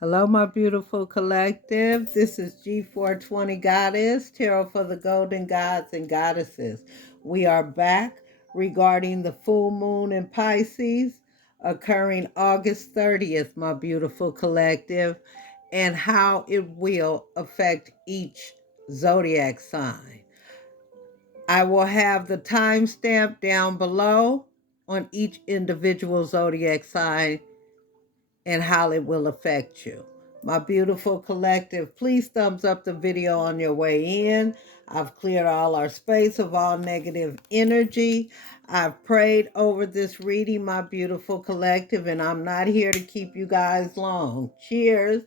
Hello, my beautiful collective. This is G420 Goddess, Tarot for the Golden Gods and Goddesses. We are back regarding the full moon in Pisces occurring August 30th, my beautiful collective, and how it will affect each zodiac sign. I will have the timestamp down below on each individual zodiac sign and how it will affect you. My beautiful collective, please thumbs up the video on your way in. I've cleared all our space of all negative energy. I've prayed over this reading, my beautiful collective, and I'm not here to keep you guys long. Cheers.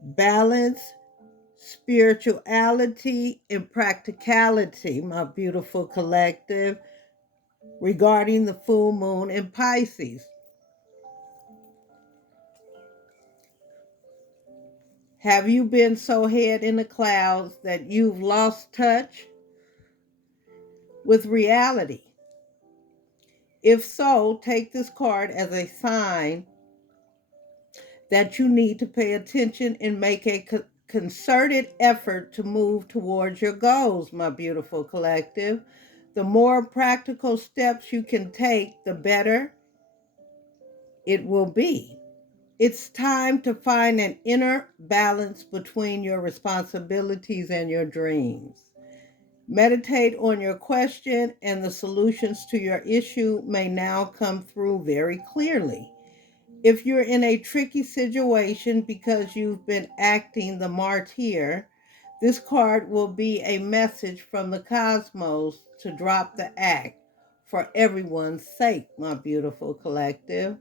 Balance, spirituality, and practicality, my beautiful collective, regarding the full moon in Pisces. Have you been so head in the clouds that you've lost touch with reality? If so, take this card as a sign that you need to pay attention and make a concerted effort to move towards your goals, my beautiful collective. The more practical steps you can take, the better it will be. It's time to find an inner balance between your responsibilities and your dreams. Meditate on your question, and the solutions to your issue may now come through very clearly. If you're in a tricky situation because you've been acting the martyr, this card will be a message from the cosmos to drop the act for everyone's sake, my beautiful collective,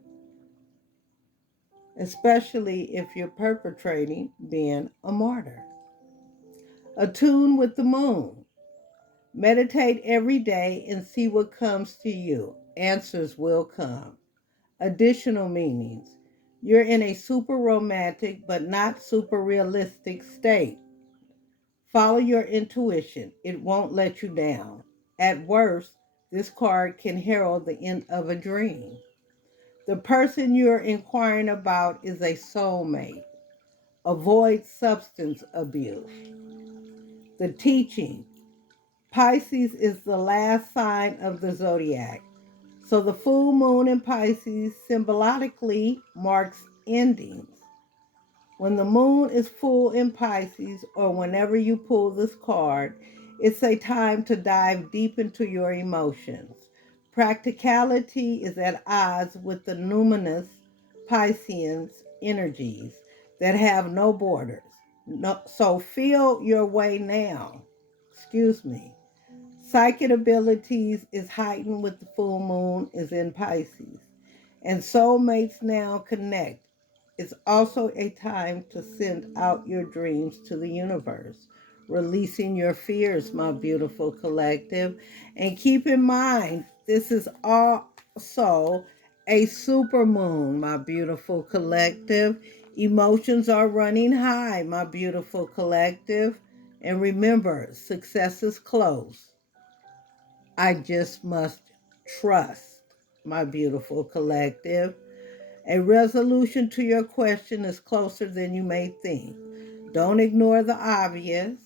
especially if you're perpetrating being a martyr. Attune with the moon. Meditate every day and see what comes to you. Answers will come. Additional meanings. You're in a super romantic but not super realistic state. Follow your intuition. It won't let you down. At worst, this card can herald the end of a dream. The person you're inquiring about is a soulmate. Avoid substance abuse. The teaching. Pisces is the last sign of the zodiac. So the full moon in Pisces symbolically marks endings. When the moon is full in Pisces, or whenever you pull this card, it's a time to dive deep into your emotions. Practicality is at odds with the numinous Piscean energies that have no borders. So feel your way now. Excuse me. Psychic abilities is heightened with the full moon is in Pisces. And soulmates now connect. It's also a time to send out your dreams to the universe, releasing your fears, my beautiful collective. And keep in mind, this is also a super moon, my beautiful collective. Emotions are running high, my beautiful collective. And remember, success is close. I just must trust, my beautiful collective. A resolution to your question is closer than you may think. Don't ignore the obvious.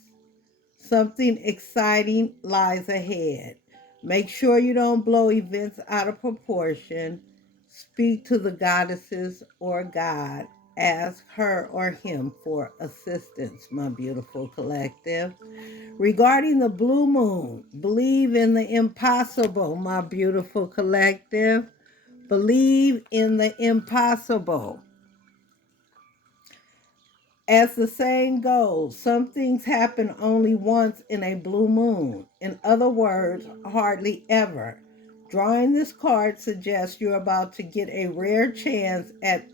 Something exciting lies ahead. Make sure you don't blow events out of proportion. Speak to the goddesses or God. Ask her or him for assistance, my beautiful collective. Regarding the blue moon, believe in the impossible, my beautiful collective. Believe in the impossible. As the saying goes, some things happen only once in a blue moon. In other words, hardly ever. Drawing this card suggests you're about to get a rare chance at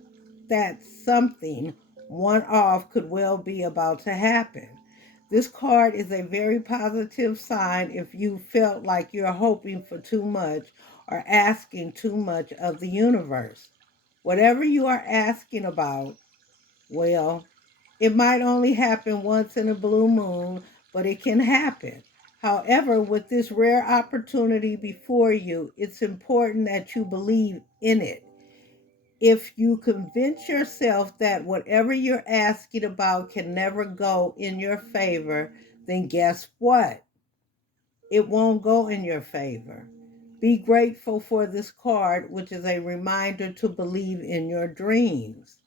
that something one off could well be about to happen. This card is a very positive sign if you felt like you're hoping for too much or asking too much of the universe. Whatever you are asking about, well, it might only happen once in a blue moon, but it can happen. However, with this rare opportunity before you, it's important that you believe in it. If you convince yourself that whatever you're asking about can never go in your favor, then guess what? It won't go in your favor. Be grateful for this card, which is a reminder to believe in your dreams.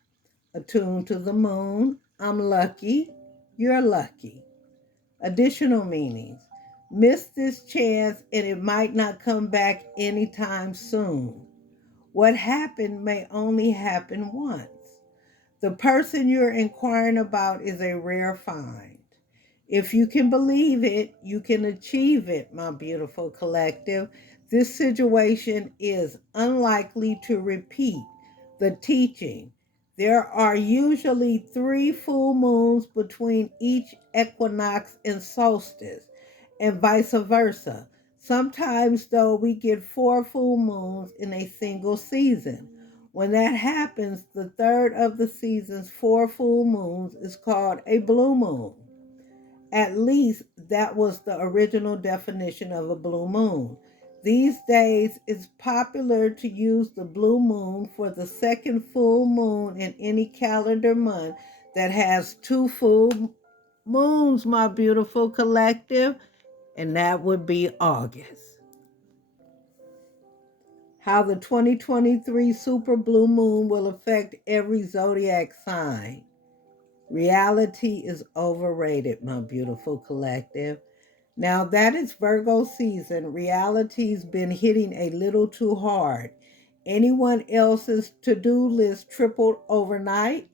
Attuned to the moon, I'm lucky, you're lucky. Additional meanings. Miss this chance and it might not come back anytime soon. What happened may only happen once. The person you're inquiring about is a rare find. If you can believe it, you can achieve it, my beautiful collective. This situation is unlikely to repeat. The teaching. There are usually 3 full moons between each equinox and solstice, and vice versa. Sometimes, though, we get 4 full moons in a single season. When that happens, the third of the season's 4 full moons is called a blue moon. At least that was the original definition of a blue moon. These days, it's popular to use the blue moon for the second full moon in any calendar month that has 2 full moons, my beautiful collective, and that would be August. How the 2023 super blue moon will affect every zodiac sign. Reality is overrated, my beautiful collective. Now that it's Virgo season, reality's been hitting a little too hard. Anyone else's to-do list tripled overnight?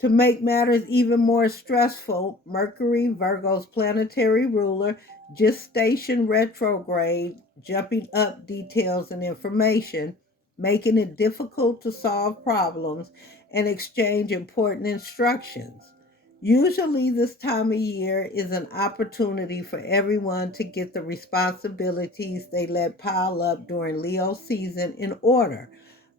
To make matters even more stressful, Mercury, Virgo's planetary ruler, gestation retrograde, jumping up details and information, making it difficult to solve problems and exchange important instructions. Usually, this time of year is an opportunity for everyone to get the responsibilities they let pile up during Leo season in order.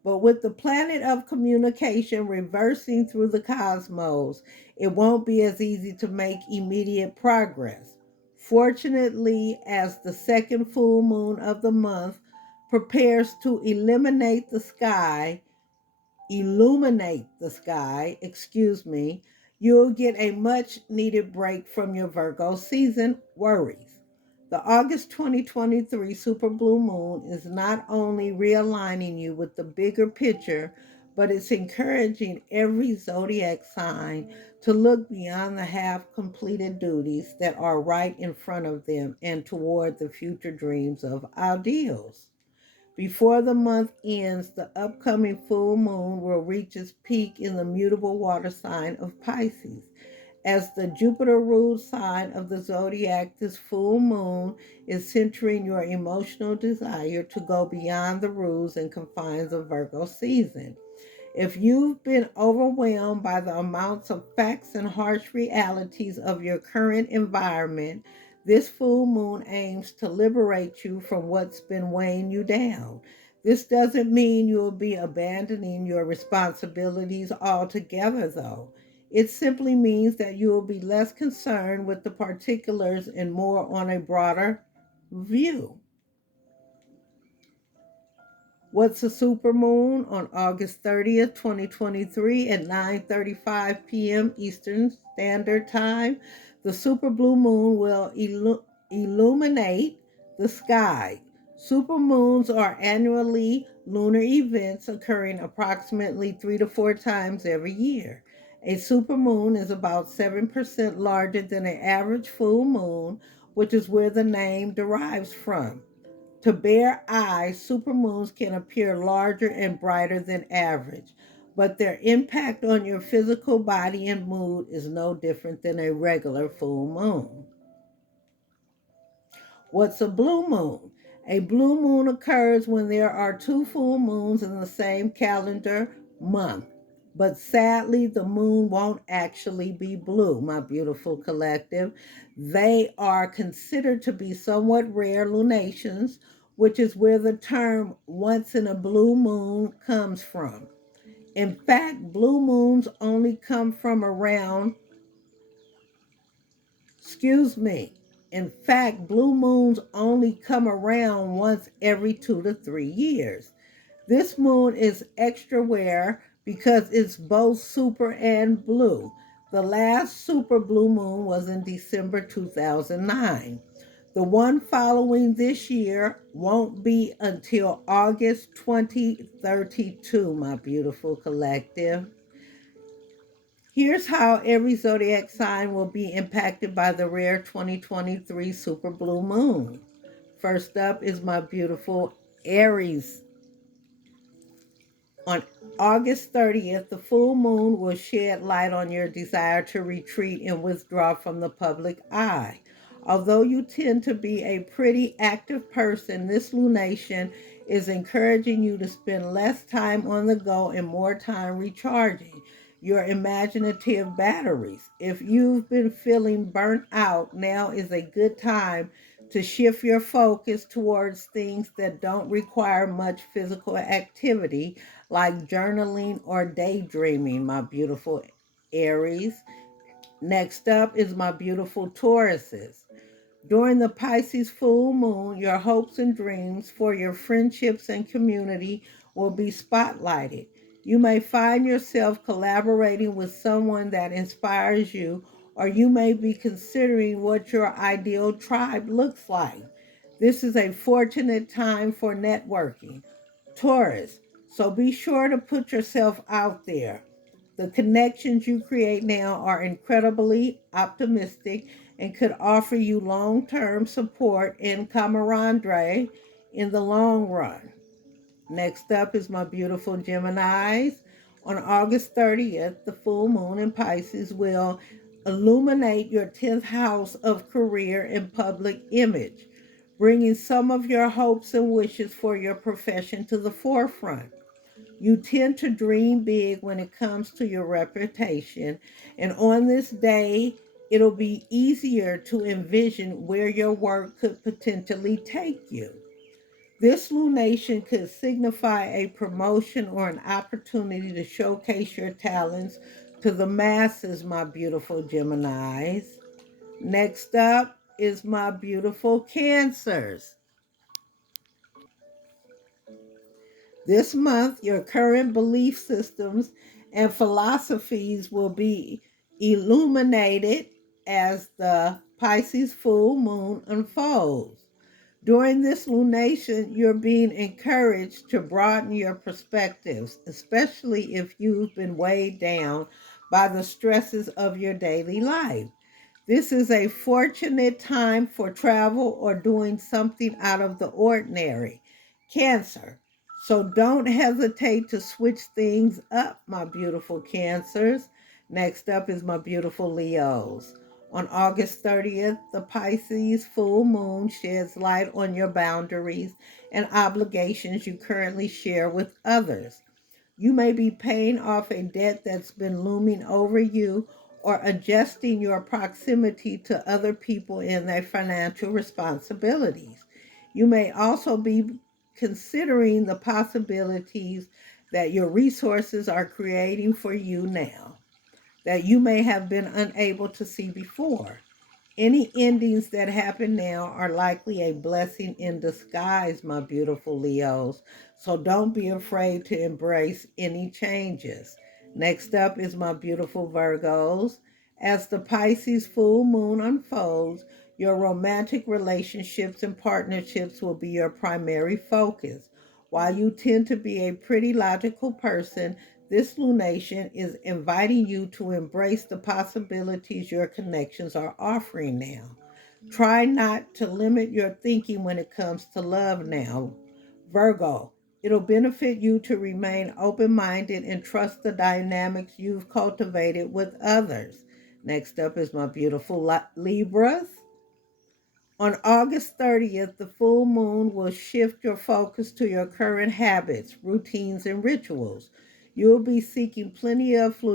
But with the planet of communication reversing through the cosmos, it won't be as easy to make immediate progress. Fortunately, as the second full moon of the month prepares to illuminate the sky, you'll get a much needed break from your Virgo season worries. The August 2023 super blue moon is not only realigning you with the bigger picture, but it's encouraging every zodiac sign to look beyond the half completed duties that are right in front of them and toward the future dreams of ideals. Before the month ends, the upcoming full moon will reach its peak in the mutable water sign of Pisces. As the Jupiter ruled sign of the zodiac, this full moon is centering your emotional desire to go beyond the rules and confines of Virgo season. If you've been overwhelmed by the amounts of facts and harsh realities of your current environment, this full moon aims to liberate you from what's been weighing you down. This doesn't mean you'll be abandoning your responsibilities altogether, though. It simply means that you will be less concerned with the particulars and more on a broader view. What's a supermoon? On August 30th, 2023 at 9:35 p.m. Eastern Standard Time, the super blue moon will illuminate the sky. Supermoons are annually lunar events occurring approximately 3 to 4 times every year. A supermoon is about 7% larger than an average full moon, which is where the name derives from. To bare eyes, supermoons can appear larger and brighter than average, but their impact on your physical body and mood is no different than a regular full moon. What's a blue moon? A blue moon occurs when there are 2 full moons in the same calendar month. But sadly, the moon won't actually be blue, my beautiful collective. They are considered to be somewhat rare lunations, which is where the term once in a blue moon comes from. In fact, blue moons only come from around, excuse me, In fact, blue moons only come around once every 2 to 3 years. This moon is extra rare because it's both super and blue. The last super blue moon was in December 2009. The one following this year won't be until August 2032, my beautiful collective. Here's how every zodiac sign will be impacted by the rare 2023 super blue moon. First up is my beautiful Aries. On August 30th, the full moon will shed light on your desire to retreat and withdraw from the public eye. Although you tend to be a pretty active person, this lunation is encouraging you to spend less time on the go and more time recharging your imaginative batteries. If you've been feeling burnt out, now is a good time to shift your focus towards things that don't require much physical activity, like journaling or daydreaming, my beautiful Aries. Next up is my beautiful Tauruses. During the Pisces full moon, your hopes and dreams for your friendships and community will be spotlighted. You may find yourself collaborating with someone that inspires you, or you may be considering what your ideal tribe looks like. This is a fortunate time for networking, Taurus, so be sure to put yourself out there. The connections you create now are incredibly optimistic and could offer you long term support and camaraderie in the long run. Next up is my beautiful Geminis. On August 30th, the full moon in Pisces will illuminate your 10th house of career and public image, bringing some of your hopes and wishes for your profession to the forefront. You tend to dream big when it comes to your reputation, and on this day, it'll be easier to envision where your work could potentially take you. This lunation could signify a promotion or an opportunity to showcase your talents to the masses, my beautiful Geminis. Next up is my beautiful Cancers. This month, your current belief systems and philosophies will be illuminated as the Pisces full moon unfolds. During this lunation, you're being encouraged to broaden your perspectives, especially if you've been weighed down by the stresses of your daily life. This is a fortunate time for travel or doing something out of the ordinary. Cancer. So don't hesitate to switch things up, my beautiful Cancers. Next up is my beautiful Leos. On August 30th, the Pisces full moon sheds light on your boundaries and obligations you currently share with others. You may be paying off a debt that's been looming over you or adjusting your proximity to other people in their financial responsibilities. You may also be considering the possibilities that your resources are creating for you now that you may have been unable to see before. Any endings that happen now are likely a blessing in disguise, my beautiful Leos. So don't be afraid to embrace any changes. Next up is my beautiful Virgos. As the Pisces full moon unfolds, your romantic relationships and partnerships will be your primary focus. While you tend to be a pretty logical person, this lunation is inviting you to embrace the possibilities your connections are offering now. Try not to limit your thinking when it comes to love now. Virgo, it'll benefit you to remain open minded and trust the dynamics you've cultivated with others. Next up is my beautiful Libras. On August 30th, the full moon will shift your focus to your current habits, routines, and rituals. You'll be seeking plenty of flow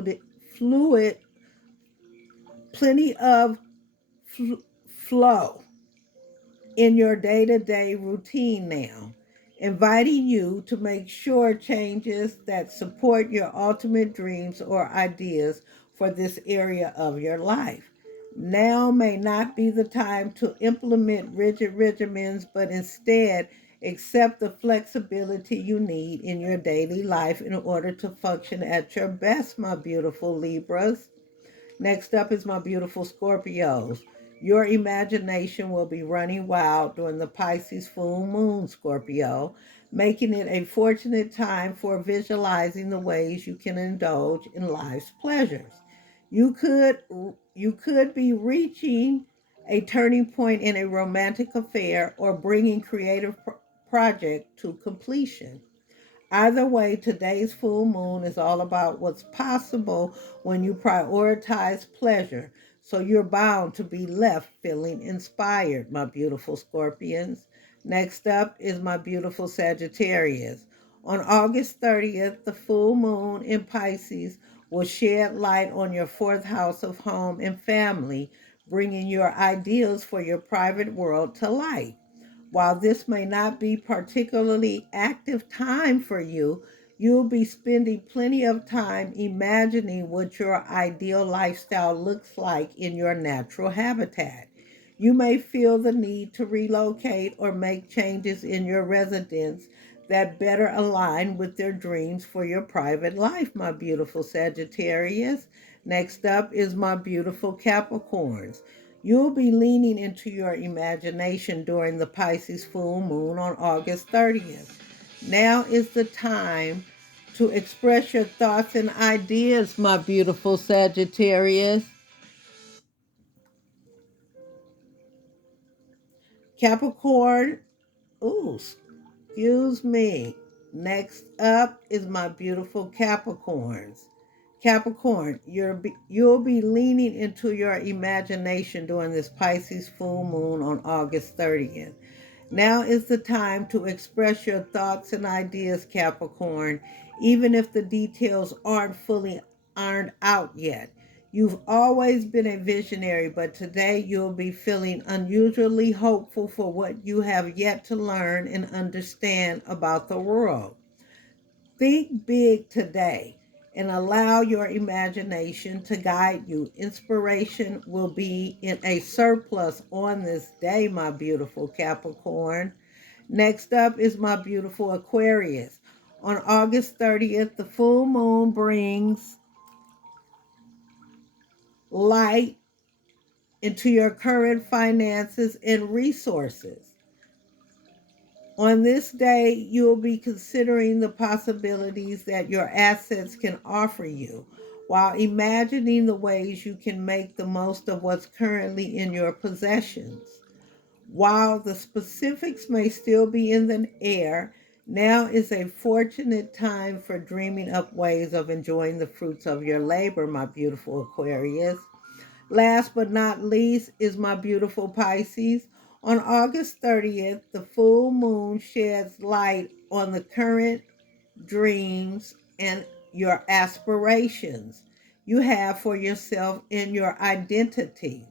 in your day-to-day routine now, inviting you to make sure changes that support your ultimate dreams or ideas for this area of your life. Now may not be the time to implement rigid regimens, but instead accept the flexibility you need in your daily life in order to function at your best, my beautiful Libras. Next up is my beautiful Scorpios. Your imagination will be running wild during the Pisces full moon, Scorpio, making it a fortunate time for visualizing the ways you can indulge in life's pleasures. You could you could be reaching a turning point in a romantic affair or bringing creative project to completion. Either way, today's full moon is all about what's possible when you prioritize pleasure. So you're bound to be left feeling inspired, my beautiful Scorpions. Next up is my beautiful Sagittarius. On August 30th, the full moon in Pisces will shed light on your fourth house of home and family, bringing your ideals for your private world to light. While this may not be particularly active time for you, you'll be spending plenty of time imagining what your ideal lifestyle looks like in your natural habitat. You may feel the need to relocate or make changes in your residence that better align with your dreams for your private life, my beautiful Sagittarius. Next up is my beautiful Capricorns. You'll be leaning into your imagination during the Pisces full moon on August 30th. Now is the time to express your thoughts and ideas, my beautiful Sagittarius. Capricorn, ooh, excuse me. Next up is my beautiful Capricorns. Capricorn, you'll be leaning into your imagination during this Pisces full moon on August 30th. Now is the time to express your thoughts and ideas, Capricorn, even if the details aren't fully ironed out yet. You've always been a visionary, but today you'll be feeling unusually hopeful for what you have yet to learn and understand about the world. Think big today and allow your imagination to guide you. Inspiration will be in a surplus on this day, my beautiful Capricorn. Next up is my beautiful Aquarius. On August 30th, the full moon brings light into your current finances and resources. On this day, you'll be considering the possibilities that your assets can offer you while imagining the ways you can make the most of what's currently in your possessions. While the specifics may still be in the air, now is a fortunate time for dreaming up ways of enjoying the fruits of your labor, my beautiful Aquarius. Last but not least is my beautiful Pisces. On August 30th, the full moon sheds light on the current dreams and your aspirations you have for yourself and your identity.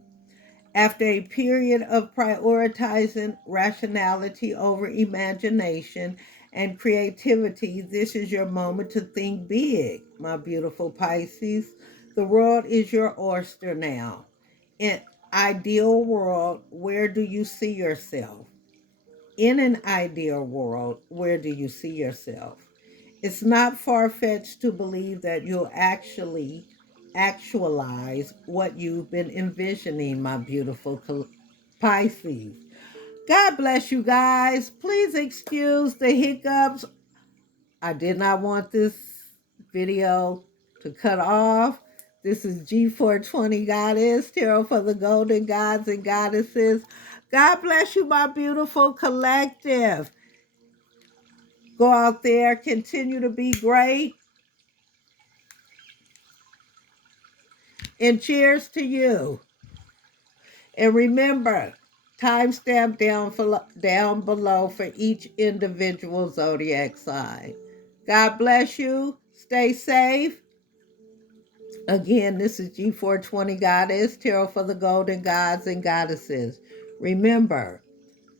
After a period of prioritizing rationality over imagination and creativity, this is your moment to think big, my beautiful Pisces. The world is your oyster now. In ideal world, where do you see yourself? In an ideal world, where do you see yourself? It's not far-fetched to believe that you'll actually actualize what you've been envisioning, my beautiful Pisces. God bless you guys. Please excuse the hiccups. I did not want this video to cut off. This is G420 Goddess, Tarot for the Golden Gods and Goddesses. God bless you, my beautiful collective. Go out there, continue to be great. And cheers to you. And remember, timestamp down below for each individual zodiac sign. God bless you. Stay safe. Again, this is G420 Goddess, Tarot for the Golden Gods and Goddesses. Remember,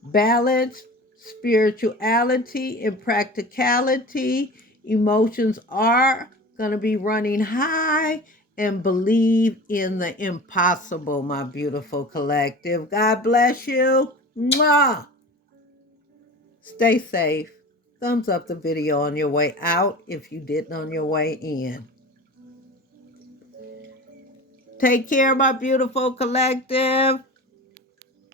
balance, spirituality, and practicality. Emotions are going to be running high and believe in the impossible, my beautiful collective. God bless you. Mwah! Stay safe. Thumbs up the video on your way out if you didn't on your way in. Take care, my beautiful collective.